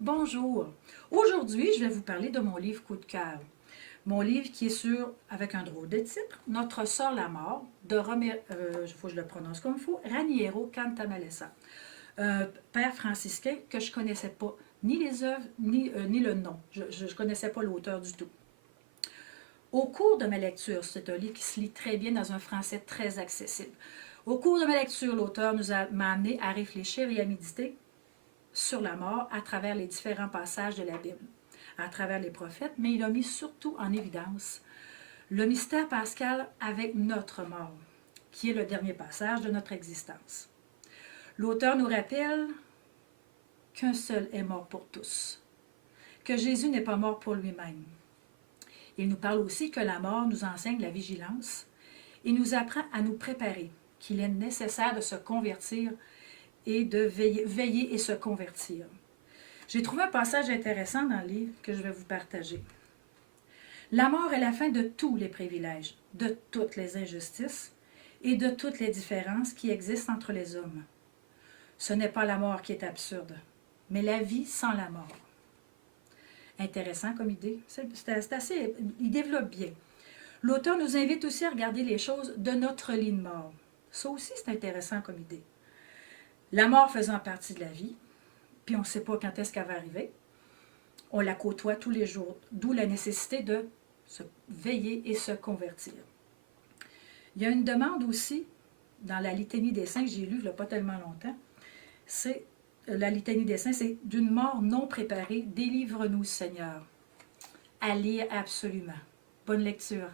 Bonjour. Aujourd'hui, je vais vous parler de mon livre coup de cœur. Mon livre qui est avec un drôle de titre, Notre sort la mort, de faut que je le prononce comme il faut, Raniero Cantamalessa. Un père franciscain que je ne connaissais pas, ni les œuvres, ni le nom. Je ne connaissais pas l'auteur du tout. Au cours de ma lecture, c'est un livre qui se lit très bien dans un français très accessible. Au cours de ma lecture, l'auteur m'a amené à réfléchir et à méditer sur la mort à travers les différents passages de la Bible, à travers les prophètes, mais il a mis surtout en évidence le mystère pascal avec notre mort, qui est le dernier passage de notre existence. L'auteur nous rappelle qu'un seul est mort pour tous, que Jésus n'est pas mort pour lui-même. Il nous parle aussi que la mort nous enseigne la vigilance et nous apprend à nous préparer, qu'il est nécessaire de se convertir et de veiller et se convertir. J'ai trouvé un passage intéressant dans le livre que je vais vous partager. La mort est la fin de tous les privilèges, de toutes les injustices et de toutes les différences qui existent entre les hommes. Ce n'est pas la mort qui est absurde, mais la vie sans la mort. Intéressant comme idée. Il développe bien. L'auteur nous invite aussi à regarder les choses de notre lit de mort. Ça aussi, c'est intéressant comme idée. La mort faisant partie de la vie, puis on ne sait pas quand est-ce qu'elle va arriver. On la côtoie tous les jours, d'où la nécessité de se veiller et se convertir. Il y a une demande aussi dans la litanie des saints que j'ai lue il n'y a pas tellement longtemps. C'est la litanie des saints, c'est d'une mort non préparée, délivre-nous Seigneur. À lire absolument. Bonne lecture.